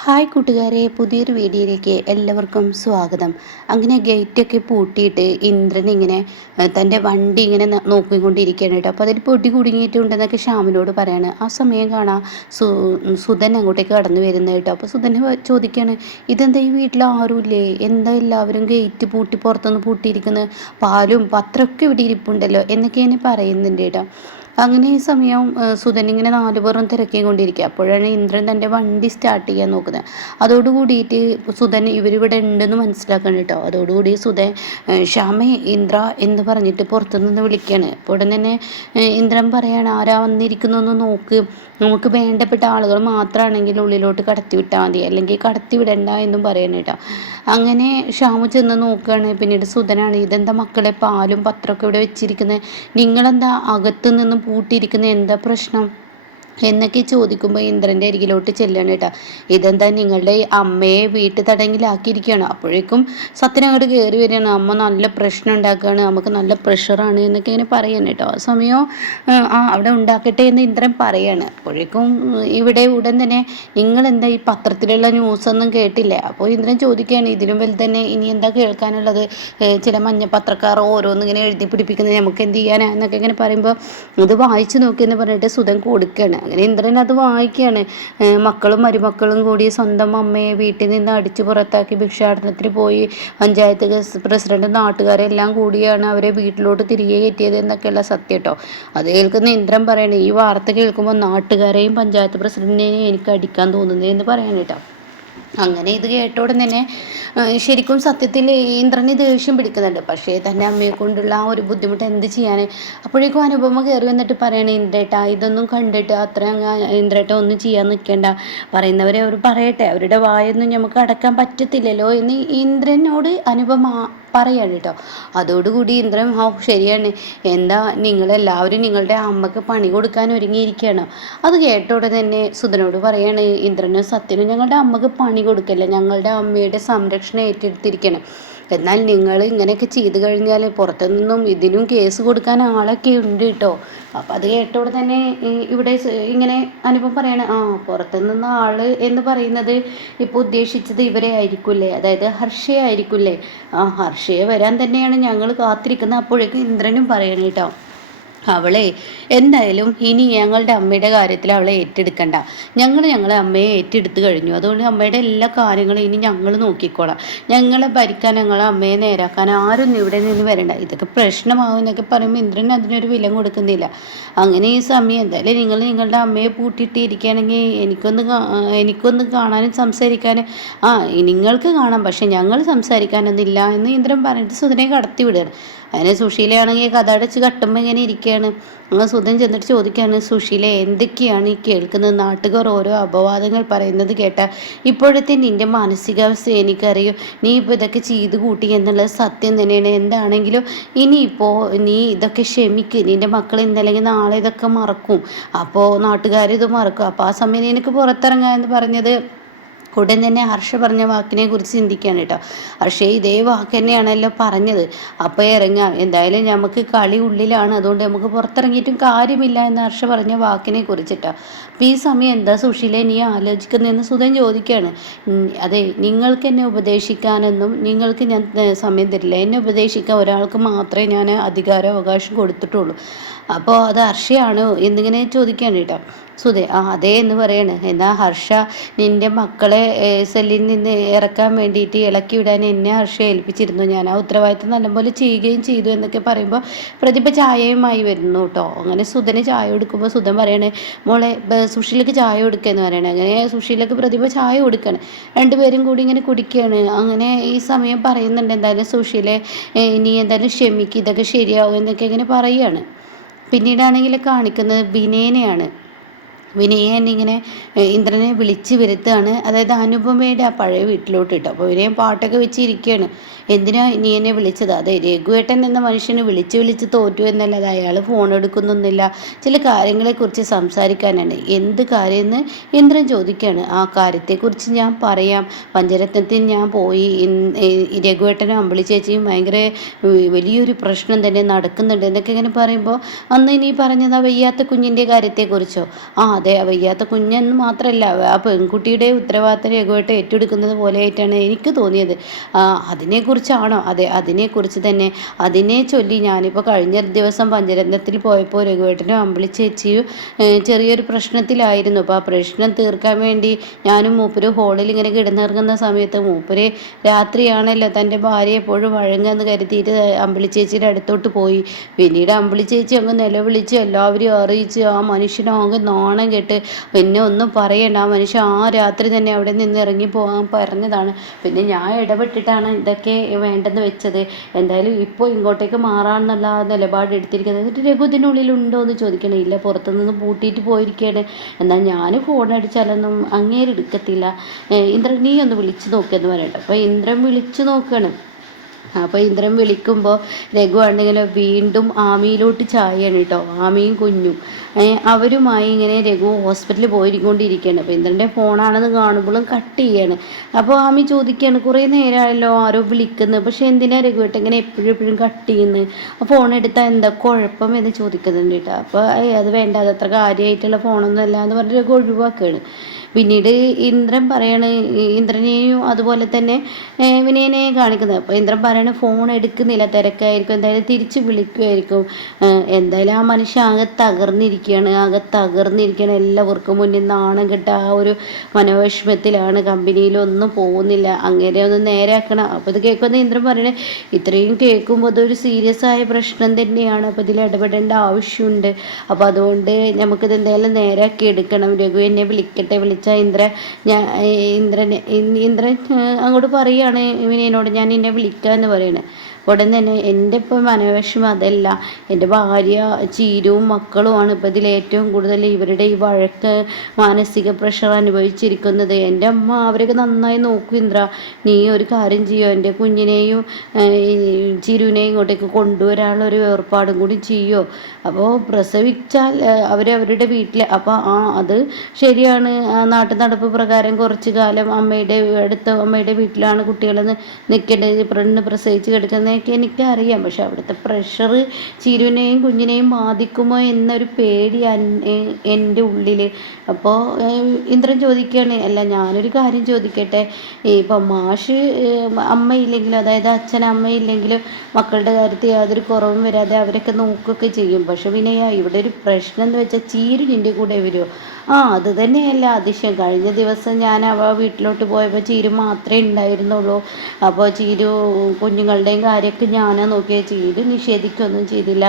Hi കൂട്ടുകാരെ, പുതിയൊരു വീഡിയോയിലേക്ക് എല്ലാവർക്കും സ്വാഗതം. അങ്ങനെ ഗേറ്റൊക്കെ പൂട്ടിയിട്ട് ഇന്ദ്രൻ ഇങ്ങനെ തൻ്റെ വണ്ടി ഇങ്ങനെ നോക്കിക്കൊണ്ടിരിക്കുകയാണ് കേട്ടോ. അപ്പോൾ അതിൽ പൊടി കുടുങ്ങിയിട്ടുണ്ടെന്നൊക്കെ ശ്യാമിനോട് പറയാണ്. ആ സമയം കാണാം സുധൻ അങ്ങോട്ടേക്ക് കടന്നു വരുന്നത് കേട്ടോ. അപ്പോൾ സുധനെ ചോദിക്കുകയാണ്, ഇതെന്താ ഈ വീട്ടിൽ ആരുമില്ലേ, എന്താ എല്ലാവരും ഗേറ്റ് പൂട്ടി പുറത്തുനിന്ന് പൂട്ടിയിരിക്കുന്നത്, പാലും പത്രമൊക്കെ ഇവിടെ ഇരിപ്പുണ്ടല്ലോ എന്നൊക്കെ ഇങ്ങനെ പറയുന്നുണ്ട് കേട്ടോ. അങ്ങനെ ഈ സമയം സുധൻ ഇങ്ങനെ നാലുപുറം തിരക്കിക്കൊണ്ടിരിക്കുക. അപ്പോഴാണ് ഇന്ദ്രൻ തൻ്റെ വണ്ടി സ്റ്റാർട്ട് ചെയ്യാൻ നോക്കുന്നത്. അതോടുകൂടിയിട്ട് സുധൻ ഇവരിവിടെ ഉണ്ടെന്ന് മനസ്സിലാക്കണം കേട്ടോ. അതോടുകൂടി സുധൻ ശ്യാമേ ഇന്ദ്ര എന്ന് പറഞ്ഞിട്ട് പുറത്തുനിന്ന് വിളിക്കുകയാണ്. അപ്പോൾ ഉടൻ തന്നെ ഇന്ദ്രൻ പറയാണ്, ആരാ വന്നിരിക്കുന്നൊന്ന് നോക്ക്, നമുക്ക് വേണ്ടപ്പെട്ട ആളുകൾ മാത്രമാണെങ്കിൽ ഉള്ളിലോട്ട് കടത്തി വിട്ടാൽ മതി, അല്ലെങ്കിൽ കടത്തി വിടണ്ട എന്നും പറയണം കേട്ടോ. അങ്ങനെ ശ്യാമ ചെന്ന് നോക്കുകയാണ്. പിന്നീട് സുധനാണ്, ഇതെന്താ മക്കളെ പാലും പത്രമൊക്കെ ഇവിടെ വെച്ചിരിക്കുന്നത്, നിങ്ങളെന്താ അകത്തു നിന്നും പൂട്ടിയിരിക്കുന്നത്, എന്താ പ്രശ്നം എന്നൊക്കെ ചോദിക്കുമ്പോൾ ഇന്ദ്രൻ്റെ അരികിലോട്ട് ചെല്ലാണ് കേട്ടോ. ഇതെന്താ നിങ്ങളുടെ അമ്മയെ വീട്ടിൽ തടങ്കിലാക്കിയിരിക്കുകയാണ്. അപ്പോഴേക്കും സത്യൻ അങ്ങോട്ട് കയറി വരികയാണ്. അമ്മ നല്ല പ്രശ്നം ഉണ്ടാക്കുകയാണ്, നമുക്ക് നല്ല പ്രഷറാണ് എന്നൊക്കെ ഇങ്ങനെ പറയാണ് കേട്ടോ. ആ സമയം അവിടെ ഉണ്ടാക്കട്ടെ എന്ന് ഇന്ദ്രൻ പറയാണ്. അപ്പോഴേക്കും ഇവിടെ ഉടൻ തന്നെ നിങ്ങളെന്താ ഈ പത്രത്തിലുള്ള ന്യൂസൊന്നും കേട്ടില്ലേ? അപ്പോൾ ഇന്ദ്രൻ ചോദിക്കുകയാണ്, ഇതിലും വലുത് തന്നെ ഇനി എന്താ കേൾക്കാനുള്ളത്, ചില മഞ്ഞപ്പത്രക്കാർ ഓരോന്നിങ്ങനെ എഴുതി പിടിപ്പിക്കുന്നത്, നമുക്ക് എന്ത് ചെയ്യാനാ എന്നൊക്കെ ഇങ്ങനെ പറയുമ്പോൾ ഇത് വായിച്ചു നോക്കിയെന്ന് പറഞ്ഞിട്ട് സുധൻ കൊടുക്കുകയാണ്. അങ്ങനെ ഇന്ദ്രൻ അത് വായിക്കുകയാണ്. മക്കളും മരുമക്കളും കൂടി സ്വന്തം അമ്മയെ വീട്ടിൽ നിന്ന് അടിച്ചു പുറത്താക്കി ഭിക്ഷാടനത്തിന് പോയി, പഞ്ചായത്ത് പ്രസിഡന്റ് നാട്ടുകാരെല്ലാം കൂടിയാണ് അവരെ വീട്ടിലോട്ട് തിരികെ കയറ്റിയത് എന്നൊക്കെയുള്ള സത്യം കേട്ടോ. അത് കേൾക്കുന്ന ഇന്ദ്രൻ പറയണേ, ഈ വാർത്ത കേൾക്കുമ്പോൾ നാട്ടുകാരെയും പഞ്ചായത്ത് പ്രസിഡന്റിനെയും എനിക്ക് അടിക്കാൻ തോന്നുന്നത് എന്ന് പറയാൻ കേട്ടോ. അങ്ങനെ ഇത് കേട്ടോടെ തന്നെ ശരിക്കും സത്യത്തിൽ ഇന്ദ്രന് ദേഷ്യം പിടിക്കുന്നുണ്ട്. പക്ഷേ തൻ്റെ അമ്മയെ കൊണ്ടുള്ള ആ ഒരു ബുദ്ധിമുട്ട് എന്ത് ചെയ്യാൻ. അപ്പോഴേക്കും അനുപമ കയറി വന്നിട്ട് പറയണേ, ഇന്ദ്രേട്ടാ ഇതൊന്നും കണ്ടിട്ട് അത്ര ഇന്ദ്രേട്ട ഒന്നും ചെയ്യാൻ നിൽക്കേണ്ട, പറയുന്നവരെ അവർ പറയട്ടെ, അവരുടെ വായൊന്നും നമുക്ക് അടക്കാൻ പറ്റത്തില്ലല്ലോ എന്ന് ഇന്ദ്രനോട് അനുപമ പറയാണ് കേട്ടോ. അതോടുകൂടി ഇന്ദ്രൻ ശരിയാണ്, എന്താ നിങ്ങളെല്ലാവരും നിങ്ങളുടെ അമ്മക്ക് പണി കൊടുക്കാൻ ഒരുങ്ങിയിരിക്കുകയാണ്. അത് കേട്ടോടെ തന്നെ സുധനോട് പറയാണ്, ഇന്ദ്രനും സത്യനും ഞങ്ങളുടെ അമ്മക്ക് പണി കൊടുക്കല്ല, ഞങ്ങളുടെ അമ്മയുടെ സംരക്ഷണം ഏറ്റെടുത്തിരിക്കണം. എന്നാൽ നിങ്ങൾ ഇങ്ങനെയൊക്കെ ചെയ്തു കഴിഞ്ഞാൽ പുറത്തു നിന്നും ഇതിനും കേസ് കൊടുക്കാൻ ആളൊക്കെ ഉണ്ട് കേട്ടോ. അപ്പം അത് കേട്ടോടെ തന്നെ ഇവിടെ ഇങ്ങനെ അനുഭവം പറയണ, പുറത്തു നിന്ന് ആൾ എന്ന് പറയുന്നത് ഇപ്പോൾ ഉദ്ദേശിച്ചത് ഇവരെ ആയിരിക്കില്ലേ, അതായത് ഹർഷയെ ആയിരിക്കില്ലേ, ഹർഷയെ വരാൻ തന്നെയാണ് ഞങ്ങൾ കാത്തിരിക്കുന്നത്. അപ്പോഴേക്കും ഇന്ദ്രനും പറയണ കേട്ടോ, അവളെ എന്തായാലും ഇനി ഞങ്ങളുടെ അമ്മയുടെ കാര്യത്തിൽ അവളെ ഏറ്റെടുക്കണ്ട, ഞങ്ങളെ അമ്മയെ ഏറ്റെടുത്ത് കഴിഞ്ഞു, അതുകൊണ്ട് അമ്മയുടെ എല്ലാ കാര്യങ്ങളും ഇനി ഞങ്ങൾ നോക്കിക്കോളാം, ഞങ്ങളെ ഭരിക്കാൻ ഞങ്ങളെ അമ്മയെ നേരാക്കാൻ ആരും ഇവിടെ നിന്ന് വരണ്ട, ഇതൊക്കെ പ്രശ്നമാകും എന്നൊക്കെ പറയുമ്പോൾ ഇന്ദ്രൻ അതിനൊരു വില കൊടുക്കുന്നില്ല. അങ്ങനെ ഈ സമയം എന്തായാലും നിങ്ങൾ നിങ്ങളുടെ അമ്മയെ പൂട്ടിയിട്ടിരിക്കുകയാണെങ്കിൽ എനിക്കൊന്ന് കാണാനും സംസാരിക്കാനും നിങ്ങൾക്ക് കാണാം, പക്ഷെ ഞങ്ങൾ സംസാരിക്കാനൊന്നുമില്ല എന്ന് ഇന്ദ്രൻ പറഞ്ഞിട്ട് സുധനെ കടത്തി വിടുകയാണ്. അതിനെ സുശീലയാണെങ്കിൽ കഥ അടച്ച് കട്ടുമ്പോൾ ഇങ്ങനെ ഇരിക്കുകയാണ്. അങ്ങ് സുധൻ ചെന്നിട്ട് ചോദിക്കുകയാണ്, സുശീല എന്തൊക്കെയാണ് ഈ കേൾക്കുന്നത്, നാട്ടുകാർ ഓരോ അപവാദങ്ങൾ പറയുന്നത് കേട്ടാൽ ഇപ്പോഴത്തെ നിൻ്റെ മാനസികാവസ്ഥ എനിക്കറിയും, നീ ഇപ്പോൾ ഇതൊക്കെ ചെയ്ത് കൂട്ടി എന്നുള്ളത് സത്യം തന്നെയാണ്. എന്താണെങ്കിലും ഇനിയിപ്പോൾ നീ ഇതൊക്കെ ക്ഷമിക്ക്, നിൻ്റെ മക്കൾ ഇന്നല്ലെങ്കിൽ നാളെ ഇതൊക്കെ മറക്കും, അപ്പോൾ നാട്ടുകാരിത് മറക്കും, അപ്പോൾ ആ സമയം എനിക്ക് പുറത്തിറങ്ങാൻ എന്ന് പറഞ്ഞത് ഉടൻ തന്നെ ഹർഷ പറഞ്ഞ വാക്കിനെ കുറിച്ച് ചിന്തിക്കുകയാണ് കേട്ടോ. ഹർഷ ഇതേ വാക്ക് തന്നെയാണല്ലോ പറഞ്ഞത്, അപ്പോൾ ഇറങ്ങാം, എന്തായാലും നമുക്ക് കളി ഉള്ളിലാണ്, അതുകൊണ്ട് നമുക്ക് പുറത്തിറങ്ങിയിട്ടും കാര്യമില്ല എന്ന് ഹർഷ പറഞ്ഞ വാക്കിനെ കുറിച്ചിട്ടോ. അപ്പോൾ ഈ സമയം എന്താ സുശീല നീ ആലോചിക്കുന്നതെന്ന് സുധൻ ചോദിക്കുകയാണ്. അതെ, നിങ്ങൾക്ക് എന്നെ ഉപദേശിക്കാനൊന്നും നിങ്ങൾക്ക് ഞാൻ സമയം തരില്ല, എന്നെ ഉപദേശിക്കാൻ ഒരാൾക്ക് മാത്രമേ ഞാൻ അധികാരം അവകാശം കൊടുത്തിട്ടുള്ളൂ. അപ്പോൾ അത് ഹർഷയാണോ എന്നിങ്ങനെ ചോദിക്കുകയാണ് കേട്ടോ. സുധേ അതെ എന്ന് പറയാണ്. എന്നാൽ ഹർഷ നിൻ്റെ മക്കളെ സെല്ലിൽ നിന്ന് ഇറക്കാൻ വേണ്ടിയിട്ട് ഇളക്കി വിടാൻ എന്നെ ഹർഷ ഏൽപ്പിച്ചിരുന്നു, ഞാൻ ആ ഉത്തരവാദിത്വം നല്ലപോലെ ചെയ്യുകയും ചെയ്തു എന്നൊക്കെ പറയുമ്പോൾ പ്രതിഭ ചായയുമായി വരുന്നു കേട്ടോ. അങ്ങനെ സുധന് ചായ കൊടുക്കുമ്പോൾ സുധൻ പറയണേ, മോളെ സുശീലക്ക് ചായ കൊടുക്കുക എന്ന് പറയണേ. അങ്ങനെ സുശീലക്ക് പ്രതിഭ ചായ കൊടുക്കുകയാണ്. രണ്ടുപേരും കൂടി ഇങ്ങനെ കുടിക്കുകയാണ്. അങ്ങനെ ഈ സമയം പറയുന്നുണ്ട്, എന്തായാലും സുശീലെ നീ എന്തായാലും ക്ഷമിക്കുക, ഇതൊക്കെ ശരിയാവും എന്നൊക്കെ ഇങ്ങനെ പറയുകയാണ്. പിന്നീടാണെങ്കിൽ കാണിക്കുന്നത് വിനയനെയാണ്. വിനയൻ ഇങ്ങനെ ഇന്ദ്രനെ വിളിച്ച് വരുത്തുകയാണ്, അതായത് അനുപമയുടെ ആ പഴയ വീട്ടിലോട്ട് ഇട്ടു. അപ്പോൾ വിനയൻ പാട്ടൊക്കെ വെച്ചിരിക്കുകയാണ്. എന്തിനാ നീ എന്നെ വിളിച്ചത്? അതെ, രഘുവേട്ടൻ എന്ന മനുഷ്യന് വിളിച്ച് തോറ്റു എന്നല്ലാതെ അയാൾ ഫോൺ എടുക്കുന്നൊന്നുമില്ല, ചില കാര്യങ്ങളെക്കുറിച്ച് സംസാരിക്കാനാണ്. എന്ത് കാര്യമെന്ന് ഇന്ദ്രൻ ചോദിക്കുകയാണ്. ആ കാര്യത്തെക്കുറിച്ച് ഞാൻ പറയാം, പഞ്ചരത്നത്തിൽ ഞാൻ പോയി, രഘുവേട്ടനും അമ്പിളി ചേച്ചിയും ഭയങ്കര വലിയൊരു പ്രശ്നം തന്നെ നടക്കുന്നുണ്ട് എന്നൊക്കെ ഇങ്ങനെ പറയുമ്പോൾ, അന്ന് നീ പറഞ്ഞത് ആ വയ്യാത്ത കുഞ്ഞിൻ്റെ കാര്യത്തെക്കുറിച്ചോ? അതെ വയ്യാത്ത കുഞ്ഞെന്ന് മാത്രമല്ല ആ പെൺകുട്ടിയുടെ ഉത്തരവാദിത്തം രഘുവേട്ടൻ ഏറ്റെടുക്കുന്നത് പോലെയായിട്ടാണ് എനിക്ക് തോന്നിയത്. അതിനെക്കുറിച്ചാണോ? അതെ അതിനെക്കുറിച്ച് തന്നെ. അതിനെ ചൊല്ലി ഞാനിപ്പോൾ കഴിഞ്ഞ ദിവസം പഞ്ചരത്നത്തിൽ പോയപ്പോൾ രഘുവേട്ടനും അമ്പിളി ചേച്ചിയും ചെറിയൊരു പ്രശ്നത്തിലായിരുന്നു. അപ്പോൾ ആ പ്രശ്നം തീർക്കാൻ വേണ്ടി ഞാനും മൂപ്പര് ഹോളിൽ ഇങ്ങനെ കിടന്നിറങ്ങുന്ന സമയത്ത് മൂപ്പര് രാത്രിയാണല്ലോ തൻ്റെ ഭാര്യ എപ്പോഴും വഴങ്ങുമെന്ന് കരുതിയിട്ട് അമ്പിളി ചേച്ചിയുടെ അടുത്തോട്ട് പോയി. പിന്നീട് അമ്പിളി ചേച്ചി അങ്ങ് നിലവിളിച്ച് എല്ലാവരെയും അറിയിച്ച് ആ മനുഷ്യനാകെ നാണം കെട്ട് പിന്നെ ഒന്നും പറയണ്ട. ആ മനുഷ്യൻ ആ രാത്രി തന്നെ അവിടെ നിന്ന് ഇറങ്ങി പോകാൻ പറഞ്ഞതാണ്. പിന്നെ ഞാൻ ഇടപെട്ടിട്ടാണ് ഇതൊക്കെ വേണ്ടെന്ന് വെച്ചത്. എന്തായാലും ഇപ്പോൾ ഇങ്ങോട്ടേക്ക് മാറാമെന്നുള്ള നിലപാട് എടുത്തിരിക്കുന്നത്. എന്നിട്ട് രഘു ഇതിനുള്ളിലുണ്ടോ എന്ന് ചോദിക്കണേ. ഇല്ല, പുറത്തുനിന്ന് പൂട്ടിയിട്ട് പോയിരിക്കുകയാണ്. എന്നാൽ ഞാൻ ഫോൺ അടിച്ചാലൊന്നും അങ്ങേര് എടുക്കത്തില്ല. ഇന്ദ്രൻ നീ ഒന്ന് വിളിച്ചു നോക്കിയെന്ന് പറയട്ടെ. അപ്പോൾ ഇന്ദ്രൻ വിളിച്ചു നോക്കണം. അപ്പോൾ ഇന്ദ്രൻ വിളിക്കുമ്പോൾ രഘു ആണെങ്കിൽ വീണ്ടും ആമിയിലോട്ട് ചായയാണ് കേട്ടോ. ആമിയും കുഞ്ഞും അവരുമായി ഇങ്ങനെ രഘു ഹോസ്പിറ്റലിൽ പോയിക്കൊണ്ടിരിക്കുകയാണ്. അപ്പോൾ ഇന്ദ്രൻ്റെ ഫോണാണെന്ന് കാണുമ്പോഴും കട്ട് ചെയ്യാണ്. അപ്പോൾ ആമി ചോദിക്കുകയാണ്, കുറേ നേരമായല്ലോ ആരോ വിളിക്കുന്നത്, പക്ഷേ എന്തിനാ രഘുവേട്ടൻ ഇങ്ങനെ എപ്പോഴും കട്ട് ചെയ്യുന്നത്? ഫോൺ എടുത്താൽ എന്താ കുഴപ്പം എന്ന് ചോദിക്കുന്നുണ്ട് കേട്ടോ. അപ്പോൾ അത് വേണ്ട, അതത്ര കാര്യമായിട്ടുള്ള ഫോണൊന്നും അല്ല എന്ന് പറഞ്ഞ് രഘു ഒഴിവാക്കുകയാണ്. പിന്നീട് ഇന്ദ്രൻ പറയാണ്, ഇന്ദ്രനെയും അതുപോലെ തന്നെ വിനയനെ കാണിക്കുന്നത്. അപ്പോൾ ഇന്ദ്രൻ പറയണ ഫോൺ എടുക്കുന്നില്ല, തിരക്കായിരിക്കും, എന്തായാലും തിരിച്ച് വിളിക്കുമായിരിക്കും. എന്തായാലും ആ മനുഷ്യൻ ആകെ തകർന്നിരിക്കുകയാണ്. എല്ലാവർക്കും മുന്നിൽ നാണം കെട്ട ആ ഒരു മനോവിഷമത്തിലാണ്. കമ്പനിയിലൊന്നും പോകുന്നില്ല, അങ്ങനെ ഒന്ന് നേരെയാക്കണം. അപ്പോൾ ഇത് കേൾക്കുന്ന ഇന്ദ്രൻ പറയണേ, ഇത്രയും കേൾക്കുമ്പോൾ അതൊരു സീരിയസ് ആയ പ്രശ്നം തന്നെയാണ്, അപ്പോൾ ഇതിൽ ഇടപെടേണ്ട ആവശ്യമുണ്ട്. അപ്പോൾ അതുകൊണ്ട് നമുക്കിത് എന്തായാലും നേരെയാക്കി എടുക്കണം. രഘു എന്നെ വിളിക്കട്ടെ, വിളിച്ചാൽ ഇന്ദ്രൻ അങ്ങോട്ട് പറയുകയാണ് എന്നോട്, ഞാൻ എന്നെ വിളിക്കാമെന്ന് പറയണേ. ഉടൻ തന്നെ എൻ്റെ ഇപ്പോൾ മനോവിഷമം അതല്ല, എൻ്റെ ഭാര്യ ചീരുവും മക്കളുമാണ് ഇപ്പോൾ ഇതിൽ ഏറ്റവും കൂടുതൽ ഇവരുടെ ഈ വഴക്ക് മാനസിക പ്രഷർ അനുഭവിച്ചിരിക്കുന്നത്. എൻ്റെ അമ്മ അവരൊക്കെ നന്നായി നോക്കും ഇന്ദ്ര. നീ ഒരു കാര്യം ചെയ്യുമോ, എൻ്റെ കുഞ്ഞിനെയും ചീരുവിനെയും ഇങ്ങോട്ടേക്ക് കൊണ്ടുവരാനുള്ള ഒരു ഏർപ്പാടും കൂടി ചെയ്യുമോ? അപ്പോൾ പ്രസവിച്ചാൽ അവരവരുടെ വീട്ടിൽ, അപ്പോൾ അത് ശരിയാണ്, നാട്ടു നടപ്പ് പ്രകാരം കുറച്ച് കാലം അമ്മയുടെ വീട്ടിലാണ് കുട്ടികൾ നിൽക്കേണ്ടത്. പെണ്ണ് പ്രസവിച്ച് കിടക്കുന്നതൊക്കെ എനിക്കറിയാം. പക്ഷെ അവിടുത്തെ പ്രഷർ ചീരുവിനെയും കുഞ്ഞിനെയും ബാധിക്കുമോ എന്നൊരു പേടി എൻ്റെ ഉള്ളിൽ. അപ്പോൾ ഇന്ദ്രൻ ചോദിക്കുകയാണ്, അല്ല ഞാനൊരു കാര്യം ചോദിക്കട്ടെ, ഇപ്പം മാഷ് അമ്മയില്ലെങ്കിലും, അതായത് അച്ഛൻ അമ്മയില്ലെങ്കിലും മക്കളുടെ കാര്യത്തിൽ യാതൊരു കുറവും വരാതെ അവരൊക്കെ നോക്കുകയൊക്കെ ചെയ്യും. പക്ഷെ വിനയ, ഇവിടെ ഒരു പ്രശ്നം എന്ന് വെച്ചാൽ ചീരു നിൻ്റെ കൂടെ വരുമോ? അത് തന്നെയല്ല അതിശയം. കഴിഞ്ഞ ദിവസം ഞാൻ വീട്ടിലോട്ട് പോയപ്പോൾ ചീരു മാത്രമേ ഉണ്ടായിരുന്നുള്ളൂ. അപ്പോൾ ചീരു കുഞ്ഞുങ്ങളുടെയും കാര്യമൊക്കെ ഞാനാ നോക്കിയത്. ചീരു നിഷേധിക്കുകയൊന്നും ചെയ്തില്ല.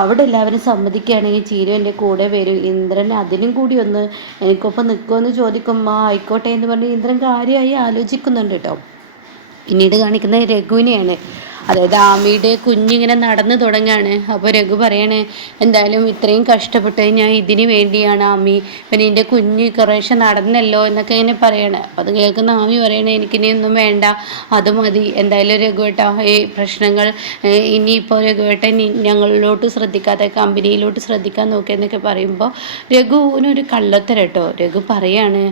അവിടെ എല്ലാവരും സമ്മതിക്കുകയാണെങ്കിൽ ചീരു എൻ്റെ കൂടെ വരും. ഇന്ദ്രൻ അതിനും കൂടി ഒന്ന് എനിക്കൊപ്പം നിൽക്കുമെന്ന് ചോദിക്കുമ്പോൾ ആയിക്കോട്ടെ എന്ന് പറഞ്ഞ് ഇന്ദ്രൻ കാര്യമായി ആലോചിക്കുന്നുണ്ട് കേട്ടോ. പിന്നീട് കാണിക്കുന്നത് രഘുവിനെയാണ്. അതായത് ആമിയുടെ കുഞ്ഞിങ്ങനെ നടന്നു തുടങ്ങുകയാണ്. അപ്പോൾ രഘു പറയണേ, എന്തായാലും ഇത്രയും കഷ്ടപ്പെട്ട് ഞാൻ ഇതിന് വേണ്ടിയാണ് ആമി, പിന്നെ എൻ്റെ കുഞ്ഞ് കുറേശ്ശെ നടന്നല്ലോ എന്നൊക്കെ ഇങ്ങനെ പറയണേ. അപ്പോൾ അത് കേൾക്കുന്ന ആമി പറയണേ, എനിക്കിനിയൊന്നും വേണ്ട, അത് മതി. എന്തായാലും രഘുവേട്ടാ ഈ പ്രശ്നങ്ങൾ ഇനിയിപ്പോൾ രഘുവേട്ടൻ ഞങ്ങളിലോട്ട് ശ്രദ്ധിക്കാതെ കമ്പനിയിലോട്ട് ശ്രദ്ധിക്കാൻ നോക്കിയെന്നൊക്കെ പറയുമ്പോൾ രഘുവിനൊരു കള്ളത്തരം കേട്ടോ. രഘു പറയാണ്,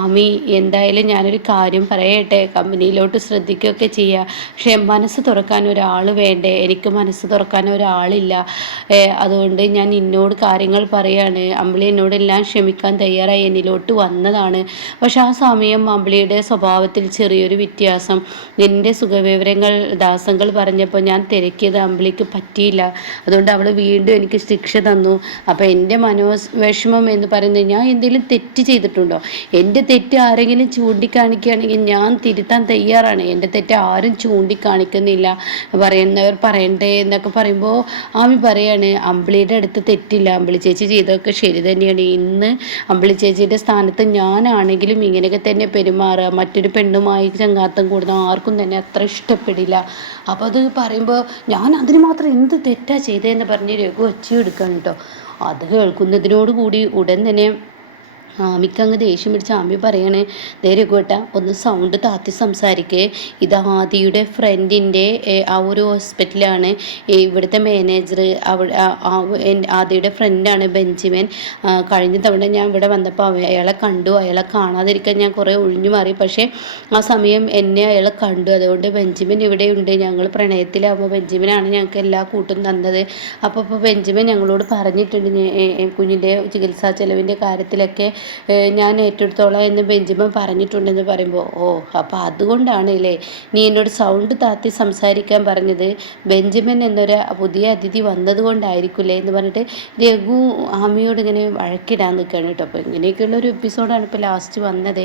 ആമി എന്തായാലും ഞാനൊരു കാര്യം പറയട്ടെ, കമ്പനിയിലോട്ട് ശ്രദ്ധിക്കുകയൊക്കെ ചെയ്യുക, പക്ഷേ മനസ്സ് തുറക്കാൻ ഒരാൾ വേണ്ടേ? എനിക്ക് മനസ്സ് തുറക്കാൻ ഒരാളില്ല. അതുകൊണ്ട് ഞാൻ നിന്നോട് കാര്യങ്ങൾ പറയാണ്. അമ്പിളി എന്നോടെല്ലാം ക്ഷമിക്കാൻ തയ്യാറായി എന്നിലോട്ട് വന്നതാണ്. പക്ഷെ ആ സമയം അമ്പിളിയുടെ സ്വഭാവത്തിൽ ചെറിയൊരു വ്യത്യാസം. എൻ്റെ സുഖവിവരങ്ങൾ ദാസങ്ങൾ പറഞ്ഞപ്പോൾ ഞാൻ തിരക്കിയത് അമ്പിളിക്ക് പറ്റിയില്ല. അതുകൊണ്ട് അവൾ വീണ്ടും എനിക്ക് ശിക്ഷ തന്നു. അപ്പോൾ എൻ്റെ മനോവിഷമം എന്ന് പറയുന്നത്, ഞാൻ എന്തെങ്കിലും തെറ്റ് ചെയ്തിട്ടുണ്ടോ? എൻ്റെ തെറ്റ് ആരെങ്കിലും ചൂണ്ടിക്കാണിക്കുകയാണെങ്കിൽ ഞാൻ തിരുത്താൻ തയ്യാറാണ്. എൻ്റെ തെറ്റ് ആരും ചൂണ്ടിക്കാണിക്കുന്നില്ല, പറയുന്നവർ പറയണ്ടേ എന്നൊക്കെ പറയുമ്പോൾ ആമി പറയാണ്, അമ്പിളിയുടെ അടുത്ത് തെറ്റില്ല, അമ്പിളി ചേച്ചി ചെയ്തതൊക്കെ ശരി തന്നെയാണ്. ഇന്ന് അമ്പിളി ചേച്ചിയുടെ സ്ഥാനത്ത് ഞാനാണെങ്കിലും ഇങ്ങനെയൊക്കെ തന്നെ പെരുമാറുക. മറ്റൊരു പെണ്ണുമായി ചങ്ങാത്തം കൂടുന്ന ആർക്കും തന്നെ അത്ര ഇഷ്ടപ്പെടില്ല. അപ്പോൾ അത് പറയുമ്പോൾ ഞാൻ അതിന് മാത്രം എന്ത് തെറ്റാ ചെയ്തതെന്ന് പറഞ്ഞ് രഘു ഒച്ചയെടുക്കണം കേട്ടോ. അത് കേൾക്കുന്നതിനോടുകൂടി ഉടൻ തന്നെ ആമിക്കങ്ങ് ദേഷ്യം പിടിച്ച് ആമി പറയാണ്, ദേ രഘുവേട്ട ഒന്ന് സൗണ്ട് താത്തി സംസാരിക്കേ, ഇത് ആദിയുടെ ഫ്രണ്ടിൻ്റെ ആ ഒരു ഹോസ്പിറ്റലാണ്, ഇവിടുത്തെ മാനേജർ അവിടെ ആദിയുടെ ഫ്രണ്ടാണ് ബെഞ്ചമിൻ. കഴിഞ്ഞ തവണ ഞാൻ ഇവിടെ വന്നപ്പോൾ അയാളെ കണ്ടു, അയാളെ കാണാതിരിക്കാൻ ഞാൻ കുറേ ഒഴിഞ്ഞു മാറി, പക്ഷേ ആ സമയം എന്നെ അയാളെ കണ്ടു, അതുകൊണ്ട് ബെഞ്ചമിൻ ഇവിടെയുണ്ട്, ഞങ്ങൾ പ്രണയത്തിലാകുമ്പോൾ ബെഞ്ചമിനാണ് ഞങ്ങൾക്ക് എല്ലാ കൂട്ടും തന്നത്. അപ്പോൾ ബെഞ്ചമിൻ ഞങ്ങളോട് പറഞ്ഞിട്ടുണ്ട് കുഞ്ഞിൻ്റെ ചികിത്സാ ചെലവിൻ്റെ കാര്യത്തിലൊക്കെ ഞാൻ ഏറ്റെടുത്തോളാം എന്ന് ബെഞ്ചമിൻ പറഞ്ഞിട്ടുണ്ടെന്ന് പറയുമ്പോൾ, ഓ അപ്പോൾ അതുകൊണ്ടാണ് അല്ലേ നീ എന്നോട് സൗണ്ട് താത്തി സംസാരിക്കാൻ പറഞ്ഞത്, ബെഞ്ചമിൻ എന്നൊരു പുതിയ അതിഥി വന്നതുകൊണ്ടായിരിക്കില്ലേ എന്ന് പറഞ്ഞിട്ട് രഘു ആമിയോട് ഇങ്ങനെ വഴക്കിടാൻ നിൽക്കുകയാണ് കേട്ടോ. അപ്പോൾ ഇങ്ങനെയൊക്കെയുള്ളൊരു എപ്പിസോഡാണ് ഇപ്പോൾ ലാസ്റ്റ് വന്നത്.